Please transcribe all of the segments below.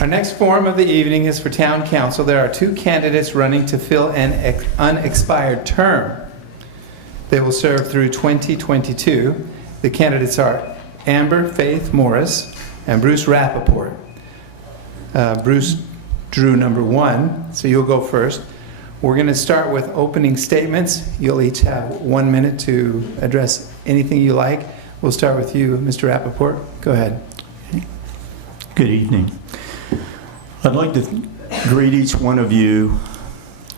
Our next forum of the evening is for Town Council. There are two candidates running to fill an unexpired term. They will serve through 2022. The candidates are Amber Faith Morris and Bruce Rappaport. Bruce drew number 1, so you'll go first. We're going to start with opening statements. You'll each have 1 minute to address anything you like. We'll start with you, Mr. Rappaport. Go ahead. Good evening. I'd like to greet each one of you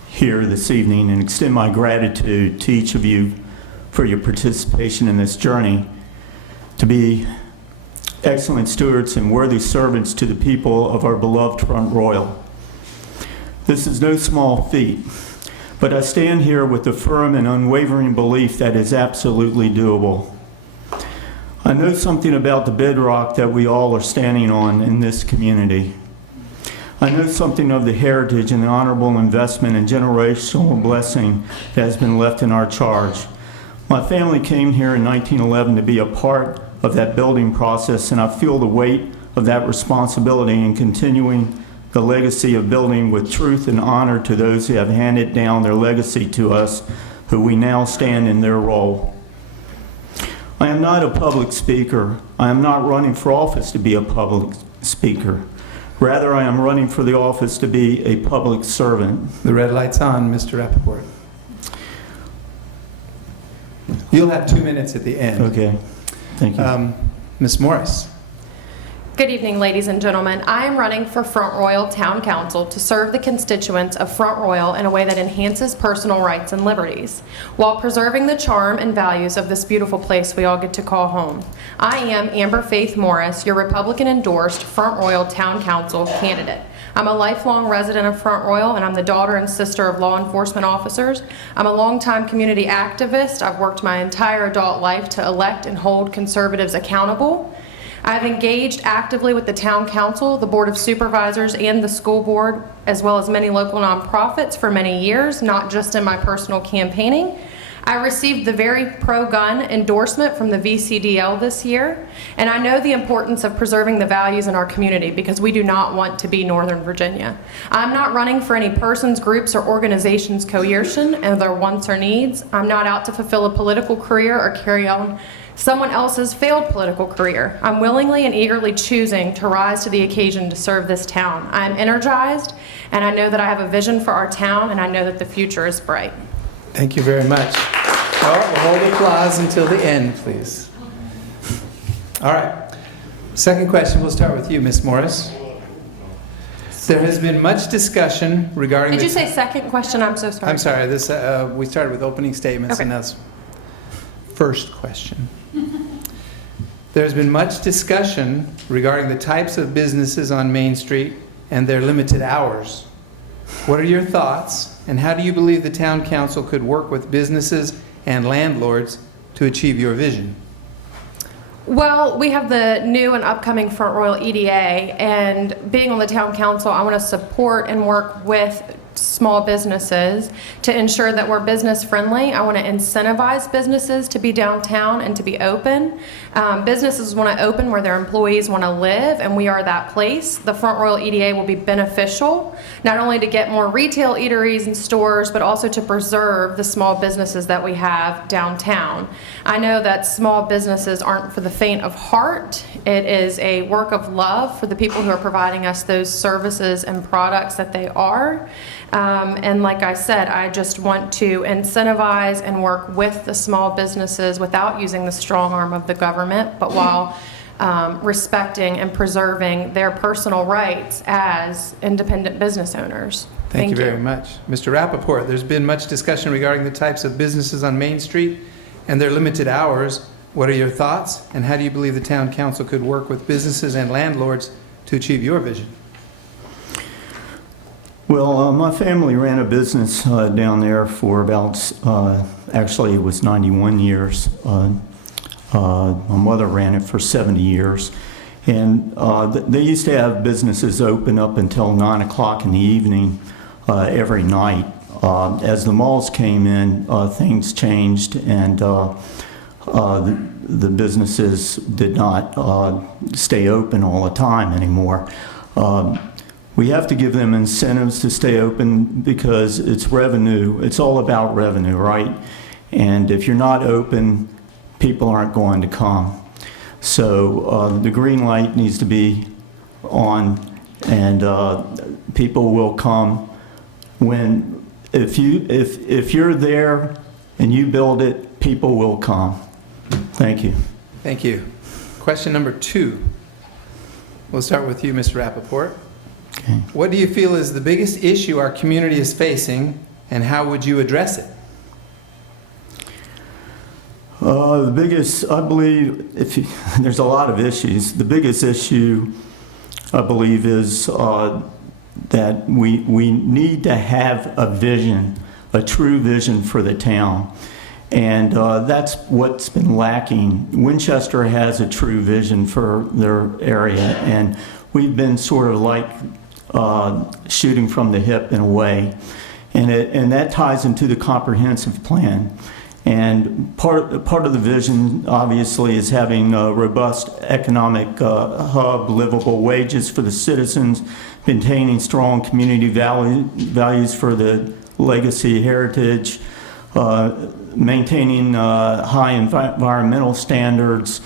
here this evening and extend my gratitude to each of you for your participation in this journey to be excellent stewards and worthy servants to the people of our beloved Front Royal. This is no small feat, but I stand here with the firm and unwavering belief that is absolutely doable. I know something about the bedrock that we all are standing on in this community. I know something of the heritage and the honorable investment and generational blessing that has been left in our charge. My family came here in 1911 to be a part of that building process, and I feel the weight of that responsibility in continuing the legacy of building with truth and honor to those who have handed down their legacy to us, who we now stand in their role. I am not a public speaker. I am not running for office to be a public speaker. Rather, I am running for the office to be a public servant. The red light's on, Mr. Rappaport. You'll have 2 minutes at the end. Okay, thank you. Ms. Morris. Good evening, ladies and gentlemen. I am running for Front Royal Town Council to serve the constituents of Front Royal in a way that enhances personal rights and liberties, while preserving the charm and values of this beautiful place we all get to call home. I am Amber Faith Morris, your Republican-endorsed Front Royal Town Council candidate. I'm a lifelong resident of Front Royal, and I'm the daughter and sister of law enforcement officers. I'm a longtime community activist. I've worked my entire adult life to elect and hold conservatives accountable. I've engaged actively with the Town Council, the Board of Supervisors, and the school board, as well as many local nonprofits for many years, not just in my personal campaigning. I received the very pro-gun endorsement from the VCDL this year, and I know the importance of preserving the values in our community because we do not want to be Northern Virginia. I'm not running for any persons, groups, or organizations' coercion and their wants or needs. I'm not out to fulfill a political career or carry on someone else's failed political career. I'm willingly and eagerly choosing to rise to the occasion to serve this town. I'm energized, and I know that I have a vision for our town, and I know that the future is bright. Thank you very much. Oh, hold applause until the end, please. All right. Second question, we'll start with you, Ms. Morris. There has been much discussion regarding... Did you say second question? I'm so sorry. I'm sorry. This we started with opening statements, okay. And that's first question. There's been much discussion regarding the types of businesses on Main Street and their limited hours. What are your thoughts, and how do you believe the Town Council could work with businesses and landlords to achieve your vision? Well, we have the new and upcoming Front Royal EDA, and being on the Town Council, I want to support and work with small businesses to ensure that we're business friendly. I want to incentivize businesses to be downtown and to be open. Businesses want to open where their employees want to live, and we are that place. The Front Royal EDA will be beneficial, not only to get more retail eateries and stores, but also to preserve the small businesses that we have downtown. I know that small businesses aren't for the faint of heart. It is a work of love for the people who are providing us those services and products that they are. And like I said, I just want to incentivize and work with the small businesses without using the strong arm of the government, but while respecting and preserving their personal rights as independent business owners. Thank you very much. Mr. Rappaport, there's been much discussion regarding the types of businesses on Main Street and their limited hours. What are your thoughts, and how do you believe the Town Council could work with businesses and landlords to achieve your vision? Well, my family ran a business down there for about, actually it was 91 years. My mother ran it for 70 years. And they used to have businesses open up until 9 o'clock in the evening every night. As the malls came in, things changed, and the businesses did not stay open all the time anymore. we have to give them incentives to stay open because it's revenue. It's all about revenue, right? And if you're not open, people aren't going to come. So the green light needs to be on, and people will come when, if you're there and you build it, people will come. Thank you. Thank you. Question number 2. We'll start with you, Mr. Rappaport. Okay. What do you feel is the biggest issue our community is facing, and how would you address it? The biggest, I believe, there's a lot of issues. The biggest issue, I believe, is that we need to have a vision, a true vision for the town. And that's what's been lacking. Winchester has a true vision for their area, and we've been sort of like shooting from the hip in a way. And that ties into the comprehensive plan. And part of the vision, obviously, is having a robust economic hub, livable wages for the citizens, maintaining strong community values for the legacy heritage, maintaining high environmental standards.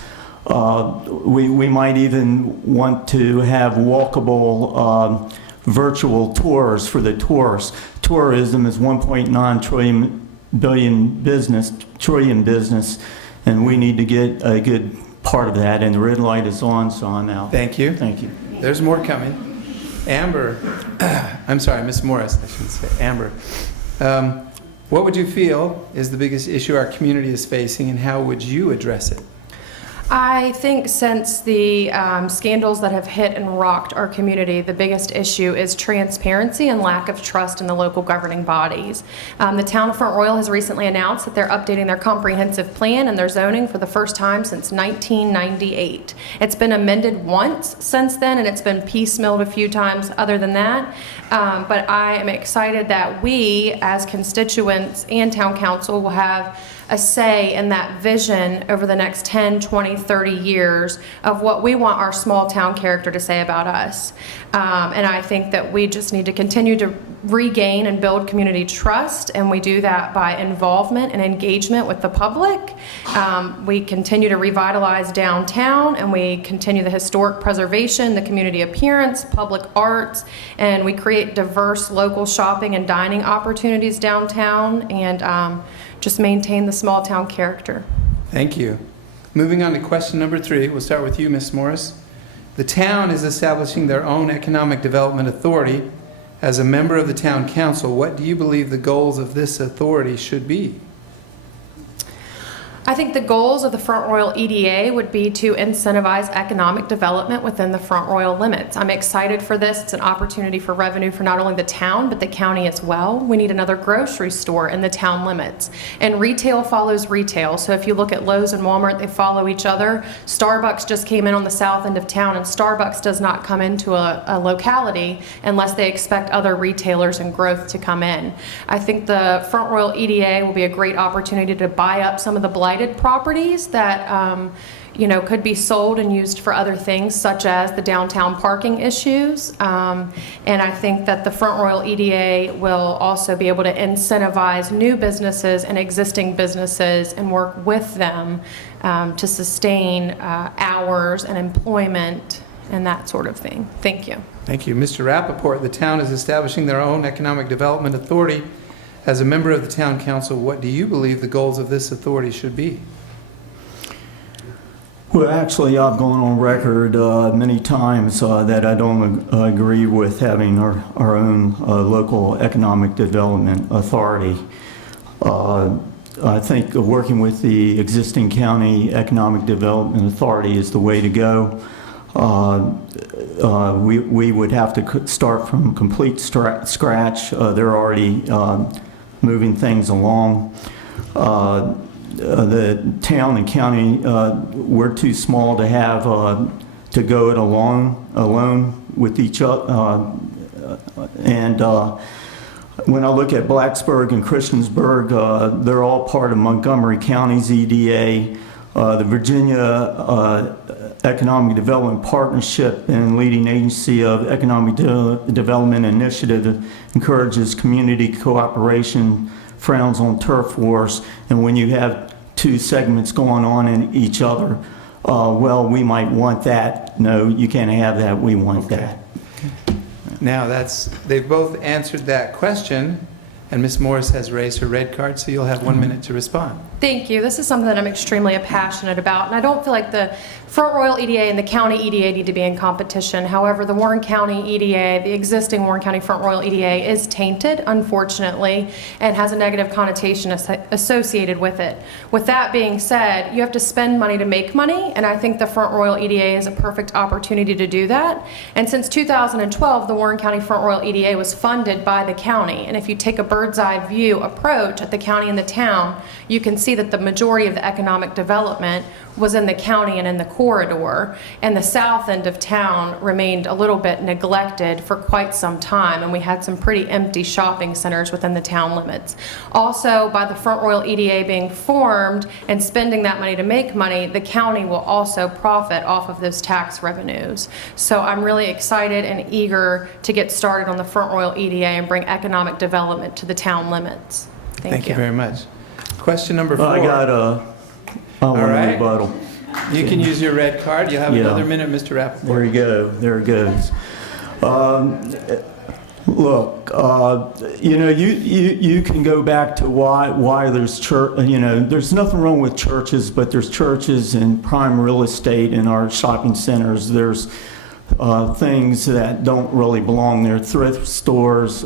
We might even want to have walkable virtual tours for the tourists. Tourism is 1.9 trillion business, and we need to get a good part of that. And the red light is on, so I'm out. Thank you. Thank you. There's more coming. Amber, I'm sorry, Miss Morris, I should say. Amber, what would you feel is the biggest issue our community is facing, and how would you address it? I think since the scandals that have hit and rocked our community, the biggest issue is transparency and lack of trust in the local governing bodies. The town of Front Royal has recently announced that they're updating their comprehensive plan and their zoning for the first time since 1998. It's been amended once since then, and it's been piecemealed a few times other than that. But I am excited that we, as constituents and town council, will have a say in that vision over the next 10, 20, 30 years of what we want our small town character to say about us. And I think that we just need to continue to regain and build community trust, and we do that by involvement and engagement with the public. We continue to revitalize downtown, and we continue the historic preservation, the community appearance, public arts, and we create diverse local shopping and dining opportunities downtown, and just maintain the small town character. Thank you. Moving on to question number 3, we'll start with you, Ms. Morris. The town is establishing their own economic development authority. As a member of the town council, what do you believe the goals of this authority should be? I think the goals of the Front Royal EDA would be to incentivize economic development within the Front Royal limits. I'm excited for this. It's an opportunity for revenue for not only the town, but the county as well. We need another grocery store in the town limits. And retail follows retail. So if you look at Lowe's and Walmart, they follow each other. Starbucks just came in on the south end of town, and Starbucks does not come into a locality unless they expect other retailers and growth to come in. I think the Front Royal EDA will be a great opportunity to buy up some of the blighted properties that could be sold and used for other things, such as the downtown parking issues. And I think that the Front Royal EDA will also be able to incentivize new businesses and existing businesses and work with them to sustain hours and employment and that sort of thing. Thank you. Thank you. Mr. Rappaport, the town is establishing their own economic development authority. As a member of the town council, what do you believe the goals of this authority should be? Well, actually, I've gone on record many times that I don't agree with having our own local economic development authority. I think working with the existing county economic development authority is the way to go. We would have to start from complete scratch. They're already moving things along. The town and county, we're too small to have to go it alone with each other. And when I look at Blacksburg and Christiansburg, they're all part of Montgomery County's EDA. The Virginia Economic Development Partnership and leading agency of Economic Development Initiative that encourages community cooperation, frowns on turf wars, and when you have two segments going on in each other, well, we might want that. No, you can't have that. We want that. Now they've both answered that question, and Ms. Morris has raised her red card, so you'll have 1 minute to respond. Thank you. This is something that I'm extremely passionate about, and I don't feel like the Front Royal EDA and the county EDA need to be in competition. However, the Warren County EDA, the existing Warren County Front Royal EDA, is tainted, unfortunately, and has a negative connotation associated with it. With that being said, you have to spend money to make money, and I think the Front Royal EDA is a perfect opportunity to do that. And since 2012, the Warren County Front Royal EDA was funded by the county, and if you take a bird's eye view approach at the county and the town, you can see that the majority of the economic development was in the county and in the corridor, and the south end of town remained a little bit neglected for quite some time, and we had some pretty empty shopping centers within the town limits. Also, by the Front Royal EDA being formed and spending that money to make money, the county will also profit off of those tax revenues. So I'm really excited and eager to get started on the Front Royal EDA and bring economic development to the town limits. Thank you very much. Question number 4. I want All right. a rebuttal. You can use your red card. You have another minute, Mr. Rappaport. There you go. There it goes. Look, you know, you can go back to why there's church. You know, there's nothing wrong with churches, but there's churches in prime real estate in our shopping centers. There's things that don't really belong there. Thrift stores.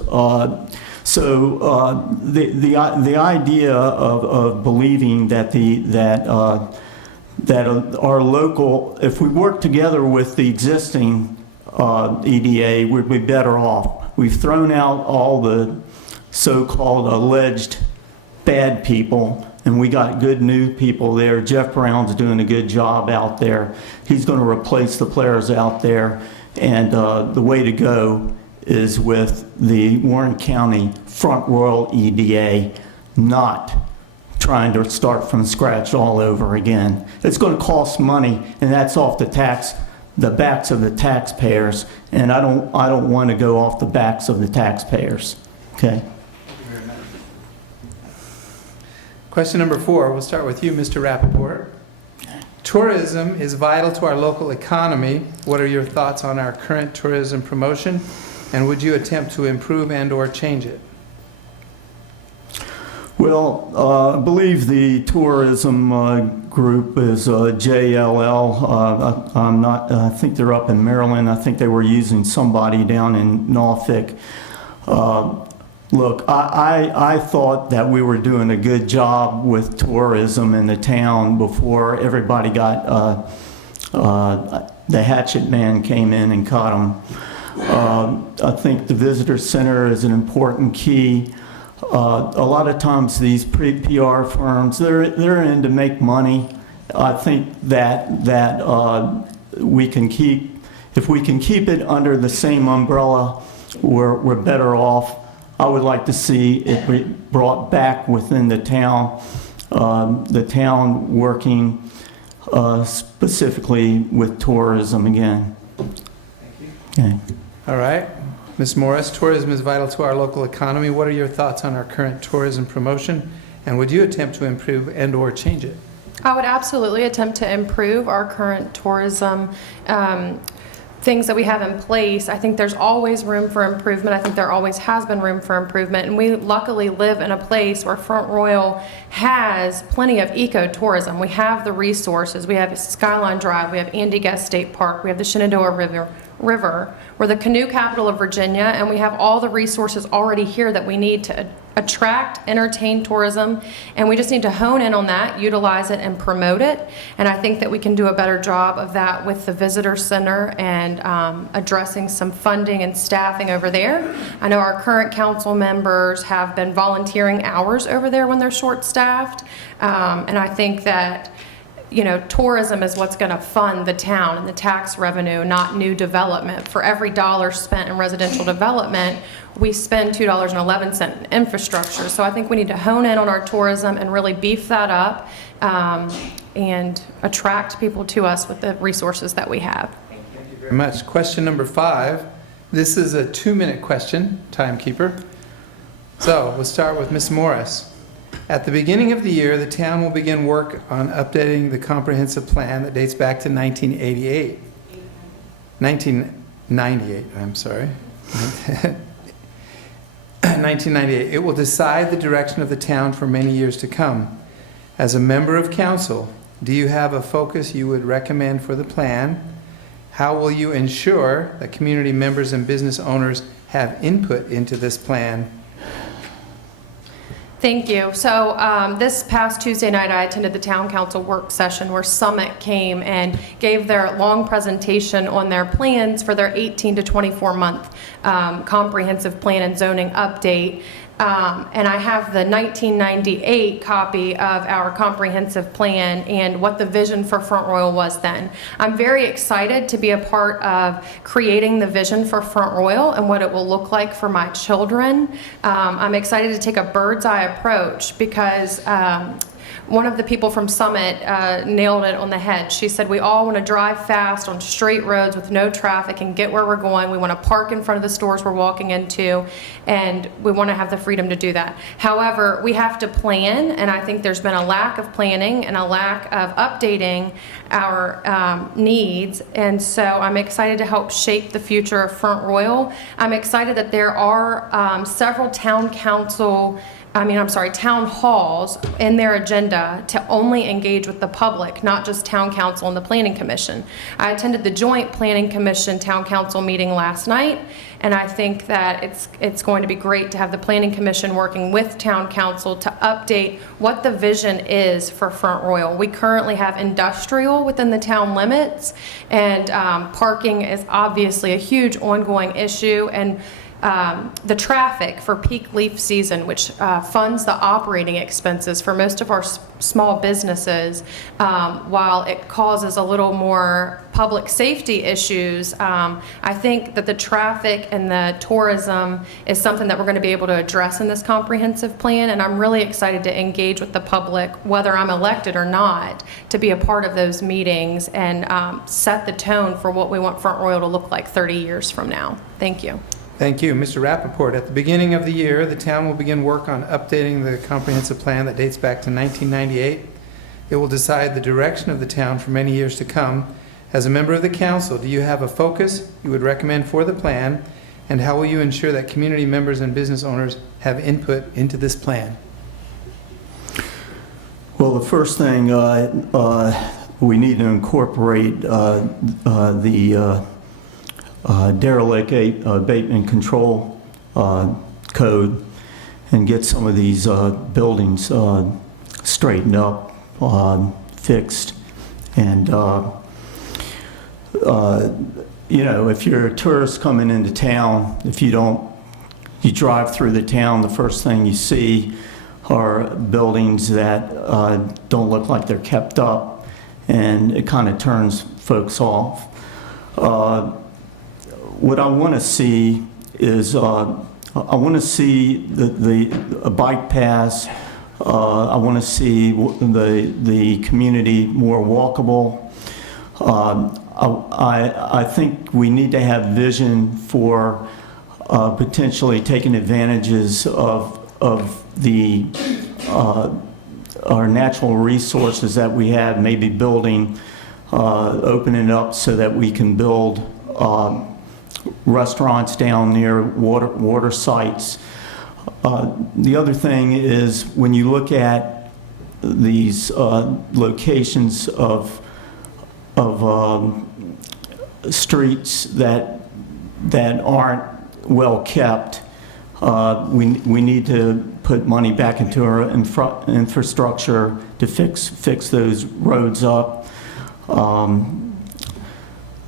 So the idea of believing that that our local, if we work together with the existing EDA, we'd be better off. We've thrown out all the so-called alleged bad people, and we got good new people there. Jeff Brown's doing a good job out there. He's going to replace the players out there, and the way to go is with the Warren County Front Royal EDA, not trying to start from scratch all over again. It's going to cost money, and that's off the backs of the taxpayers, and I don't want to go off the backs of the taxpayers. Okay. Question number 4. We'll start with you, Mr. Rappaport. Tourism is vital to our local economy. What are your thoughts on our current tourism promotion, and would you attempt to improve and/or change it? Well, I believe the tourism group is JLL. I'm not. I think they're up in Maryland. I think they were using somebody down in Norfolk. Look, I thought that we were doing a good job with tourism in the town before everybody got the hatchet man came in and caught them. I think the visitor center is an important key. A lot of times these PR firms, they're in to make money. I think that we can keep, if we can keep it under the same umbrella, we're better off. I would like to see it brought back within the town working specifically with tourism again. Thank you. Okay. All right. Ms. Morris, tourism is vital to our local economy. What are your thoughts on our current tourism promotion, and would you attempt to improve and/or change it? I would absolutely attempt to improve our current tourism things that we have in place. I think there's always room for improvement. I think there always has been room for improvement, and we luckily live in a place where Front Royal has plenty of ecotourism. We have the resources. We have Skyline Drive. We have Andy Guest State Park. We have the Shenandoah River. We're the canoe capital of Virginia, and we have all the resources already here that we need to attract, entertain tourism, and we just need to hone in on that, utilize it, and promote it. And I think that we can do a better job of that with the visitor center and addressing some funding and staffing over there. I know our current council members have been volunteering hours over there when they're short-staffed, and I think that tourism is what's going to fund the town and the tax revenue, not new development. For every dollar spent in residential development, we spend $2.11 in infrastructure. So I think we need to hone in on our tourism and really beef that up and attract people to us with the resources that we have. Thank you very much. Question number 5. This is a 2-minute question, timekeeper. So we'll start with Ms. Morris. At the beginning of the year, the town will begin work on updating the comprehensive plan that dates back to 1988. 1998, I'm sorry. 1998. It will decide the direction of the town for many years to come. As a member of council, do you have a focus you would recommend for the plan? How will you ensure that community members and business owners have input into this plan? Thank you. So this past Tuesday night, I attended the town council work session where Summit came and gave their long presentation on their plans for their 18 to 24 month comprehensive plan and zoning update. And I have the 1998 copy of our comprehensive plan and what the vision for Front Royal was then. I'm very excited to be a part of creating the vision for Front Royal and what it will look like for my children. I'm excited to take a bird's eye approach because one of the people from Summit nailed it on the head. She said, we all want to drive fast on straight roads with no traffic and get where we're going. We want to park in front of the stores we're walking into, and we want to have the freedom to do that. However, we have to plan, and I think there's been a lack of planning and a lack of updating our needs, and so I'm excited to help shape the future of Front Royal. I'm excited that there are several town halls in their agenda to only engage with the public, not just town council and the planning commission. I attended the joint planning commission town council meeting last night, and I think that it's going to be great to have the planning commission working with town council to update what the vision is for Front Royal. We currently have industrial within the town limits, and parking is obviously a huge ongoing issue, and the traffic for peak leaf season, which funds the operating expenses for most of our small businesses, while it causes a little more public safety issues, I think that the traffic and the tourism is something that we're going to be able to address in this comprehensive plan, and I'm really excited to engage with the public, whether I'm elected or not, to be a part of those meetings and set the tone for what we want Front Royal to look like 30 years from now. Thank you. Thank you. Mr. Rappaport, at the beginning of the year, the town will begin work on updating the comprehensive plan that dates back to 1998. It will decide the direction of the town for many years to come. As a member of the council, do you have a focus you would recommend for the plan? And how will you ensure that community members and business owners have input into this plan? Well, the first thing we need to incorporate the derelict abatement control code and get some of these buildings straightened up, fixed, and if you're a tourist coming into town, if you drive through the town, the first thing you see are buildings that don't look like they're kept up, and it kind of turns folks off. What I want to see is I want to see a bike paths. I want to see the community more walkable. I think we need to have vision for potentially taking advantages of the our natural resources that we have. Maybe building, opening it up so that we can build restaurants down near water sites. The other thing is when you look at these locations of streets that aren't well kept, we need to put money back into our infrastructure to fix those roads up.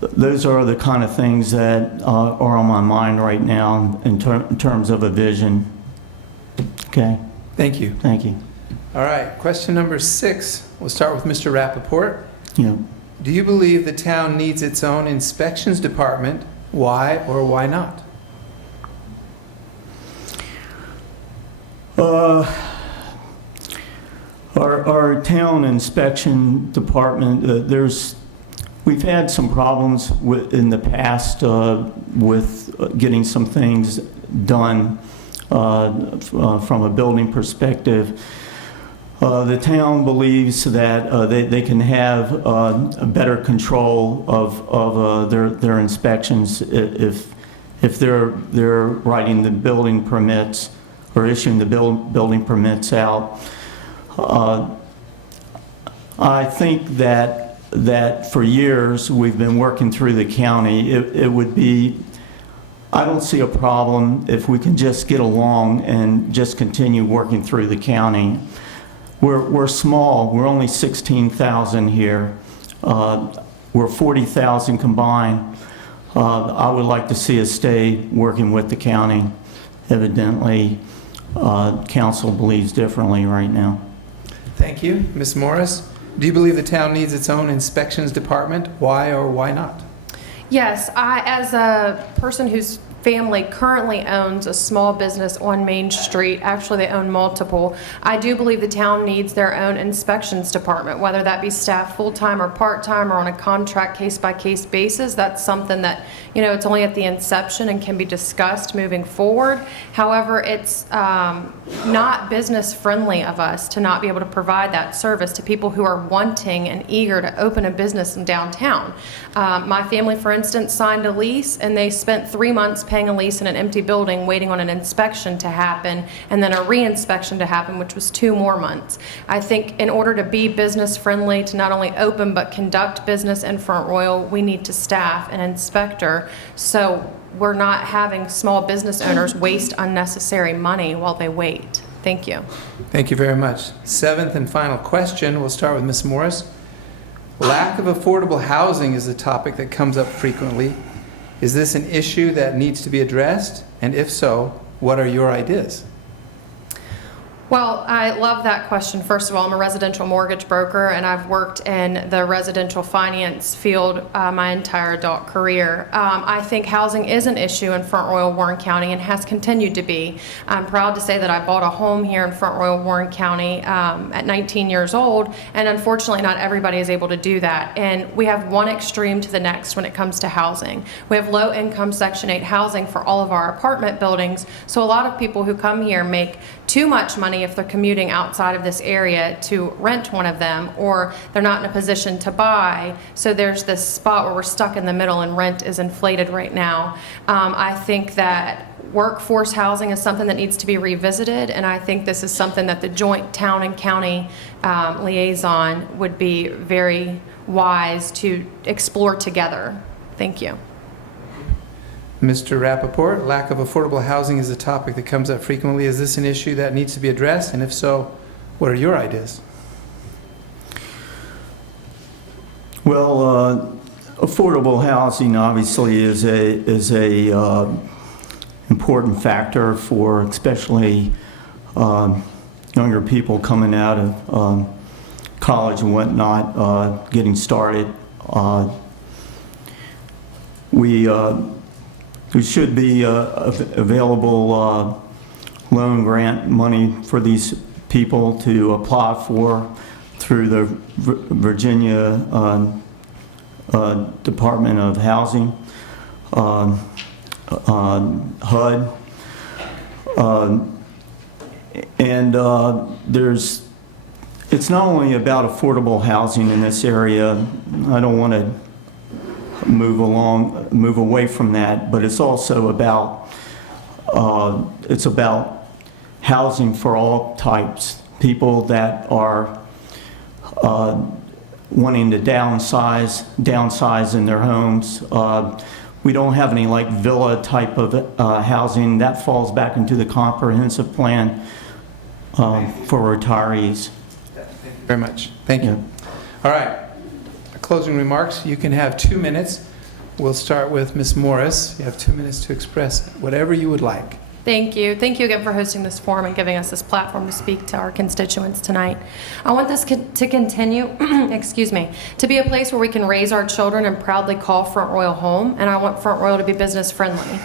Those are the kind of things that are on my mind right now in terms of a vision. Okay. Thank you. Thank you. All right, question number 6. We'll start with Mr. Rappaport. Yeah. Do you believe the town needs its own inspections department? Why or why not? Our town inspection department, we've had some problems in the past with getting some things done from a building perspective. The town believes that they can have a better control of their inspections if they're writing the building permits or issuing the building permits out. I think that for years we've been working through the county. I don't see a problem if we can just get along and just continue working through the county. We're small. We're only 16,000 here. We're 40,000 combined. I would like to see us stay working with the county. Evidently, council believes differently right now. Thank you. Ms. Morris, do you believe the town needs its own inspections department? Why or why not? Yes, I, as a person whose family currently owns a small business on Main Street, actually they own multiple, I do believe the town needs their own inspections department, whether that be staff full-time or part-time or on a contract case-by-case basis. That's something that, it's only at the inception and can be discussed moving forward. However, it's not business friendly of us to not be able to provide that service to people who are wanting and eager to open a business in downtown. My family, for instance, signed a lease and they spent 3 months paying a lease in an empty building, waiting on an inspection to happen, and then a re-inspection to happen, which was 2 more months. I think in order to be business friendly, to not only open but conduct business in Front Royal, we need to staff an inspector so we're not having small business owners waste unnecessary money while they wait. Thank you. Thank you very much. 7th and final question. We'll start with Ms. Morris. Lack of affordable housing is a topic that comes up frequently. Is this an issue that needs to be addressed? And if so, what are your ideas? Well, I love that question. First of all, I'm a residential mortgage broker, and I've worked in the residential finance field my entire adult career. I think housing is an issue in Front Royal, Warren County, and has continued to be. I'm proud to say that I bought a home here in Front Royal, Warren County at 19 years old, and unfortunately not everybody is able to do that. And we have one extreme to the next when it comes to housing. We have low-income Section 8 housing for all of our apartment buildings, so a lot of people who come here make too much money if they're commuting outside of this area to rent one of them, or they're not in a position to buy. So there's this spot where we're stuck in the middle and rent is inflated right now. I think that workforce housing is something that needs to be revisited, and I think this is something that the joint town and county liaison would be very wise to explore together. Thank you. Mr. Rappaport, lack of affordable housing is a topic that comes up frequently. Is this an issue that needs to be addressed? And if so, what are your ideas? Well, affordable housing obviously is a important factor for especially younger people coming out of college and whatnot, getting started. There should be available loan grant money for these people to apply for through the Virginia Department of Housing, HUD. It's not only about affordable housing in this area. I don't want to move away from that, but it's also about housing for all types. People that are wanting to downsize in their homes. We don't have any like villa type of housing that falls back into the comprehensive plan for retirees. Thank you very much. Thank you. Yeah. All right. Closing remarks. You can have 2 minutes. We'll start with Ms. Morris. You have 2 minutes to express whatever you would like. Thank you. Thank you again for hosting this forum and giving us this platform to speak to our constituents tonight. I want this to continue, excuse me, to be a place where we can raise our children and proudly call Front Royal home, and I want Front Royal to be business friendly.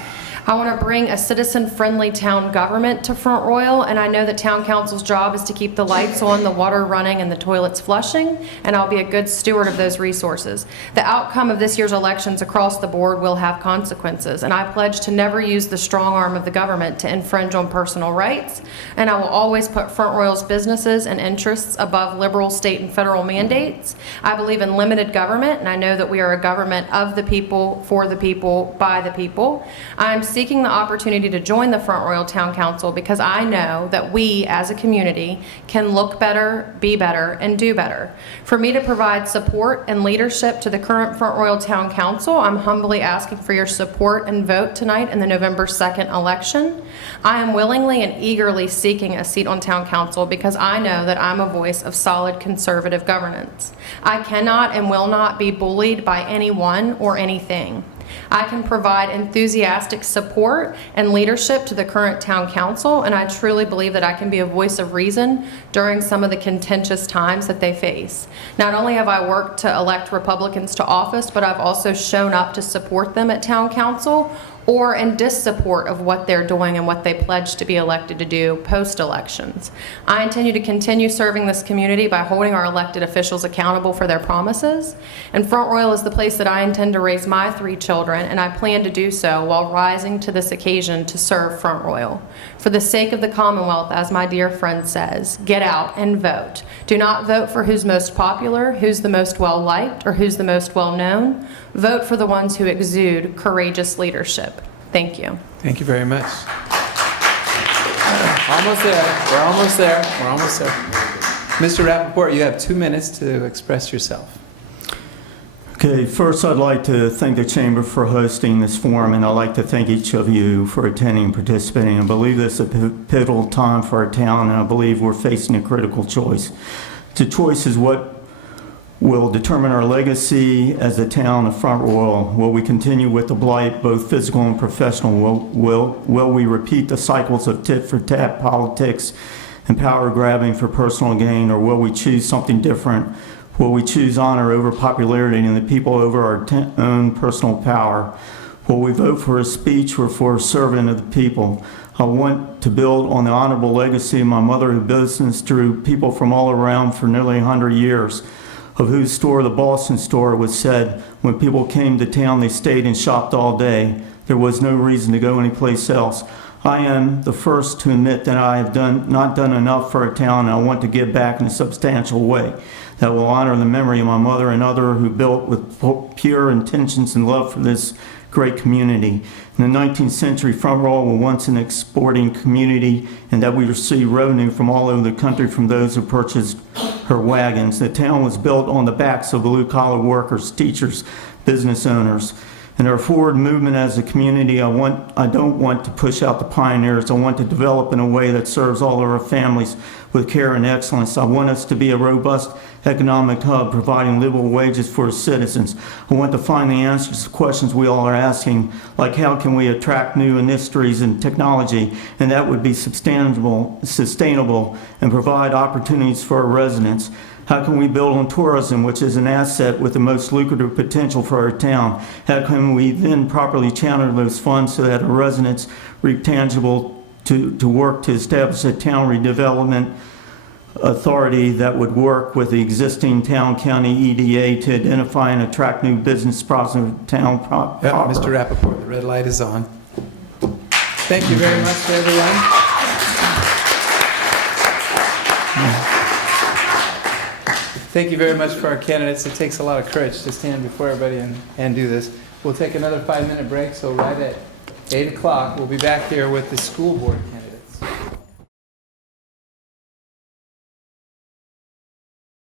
I want to bring a citizen-friendly town government to Front Royal, and I know that town council's job is to keep the lights on, the water running, and the toilets flushing, and I'll be a good steward of those resources. The outcome of this year's elections across the board will have consequences, and I pledge to never use the strong arm of the government to infringe on personal rights, and I will always put Front Royal's businesses and interests above liberal state and federal mandates. I believe in limited government, and I know that we are a government of the people, for the people, by the people. I'm seeking the opportunity to join the Front Royal Town Council because I know that we as a community can look better, be better, and do better. For me to provide support and leadership to the current Front Royal Town Council, I'm humbly asking for your support and vote tonight in the November 2nd election. I am willingly and eagerly seeking a seat on Town Council because I know that I'm a voice of solid conservative governance. I cannot and will not be bullied by anyone or anything. I can provide enthusiastic support and leadership to the current town council, and I truly believe that I can be a voice of reason during some of the contentious times that they face. Not only have I worked to elect Republicans to office, but I've also shown up to support them at town council or in dissupport of what they're doing and what they pledged to be elected to do post-elections. I intend to continue serving this community by holding our elected officials accountable for their promises. And Front Royal is the place that I intend to raise my 3 children, and I plan to do so while rising to this occasion to serve Front Royal. For the sake of the Commonwealth, as my dear friend says, get out and vote. Do not vote for who's most popular, who's the most well-liked, or who's the most well-known. Vote for the ones who exude courageous leadership. Thank you. Thank you very much. Almost there. We're almost there. We're almost there. Mr. Rappaport, you have 2 minutes to express yourself. Okay, first I'd like to thank the Chamber for hosting this forum, and I'd like to thank each of you for attending and participating. I believe this is a pivotal time for our town, and I believe we're facing a critical choice. The choice is what will determine our legacy as a town of Front Royal. Will we continue with the blight, both physical and professional? Will we repeat the cycles of tit-for-tat politics and power grabbing for personal gain, or will we choose something different? Will we choose honor over popularity and the people over our own personal power? Will we vote for a speech or for a servant of the people? I want to build on the honorable legacy of my mother, who business drew people from all around for nearly 100 years, of whose store, the Boston store, was said when people came to town, they stayed and shopped all day. There was no reason to go anyplace else. I am the first to admit that I have not done enough for a town, and I want to give back in a substantial way that will honor the memory of my mother and others who built with pure intentions and love for this great community. In the 19th century, Front Royal was once an exporting community, and that we received revenue from all over the country from those who purchased her wagons. The town was built on the backs of blue-collar workers, teachers, business owners. In our forward movement as a community, I don't want to push out the pioneers. I want to develop in a way that serves all of our families with care and excellence. I want us to be a robust economic hub, providing livable wages for citizens. I want to find the answers to questions we all are asking, like how can we attract new industries and technology, and that would be sustainable, and provide opportunities for our residents. How can we build on tourism, which is an asset with the most lucrative potential for our town? How can we then properly channel those funds so that our residents reap tangible to work to establish a town redevelopment authority that would work with the existing town-county EDA to identify and attract new business prospects in town proper? Mr. Rappaport, the red light is on. Thank you very much to everyone. Thank you very much for our candidates. It takes a lot of courage to stand before everybody and do this. We'll take another 5-minute break, so right at 8 o'clock, we'll be back here with the school board candidates.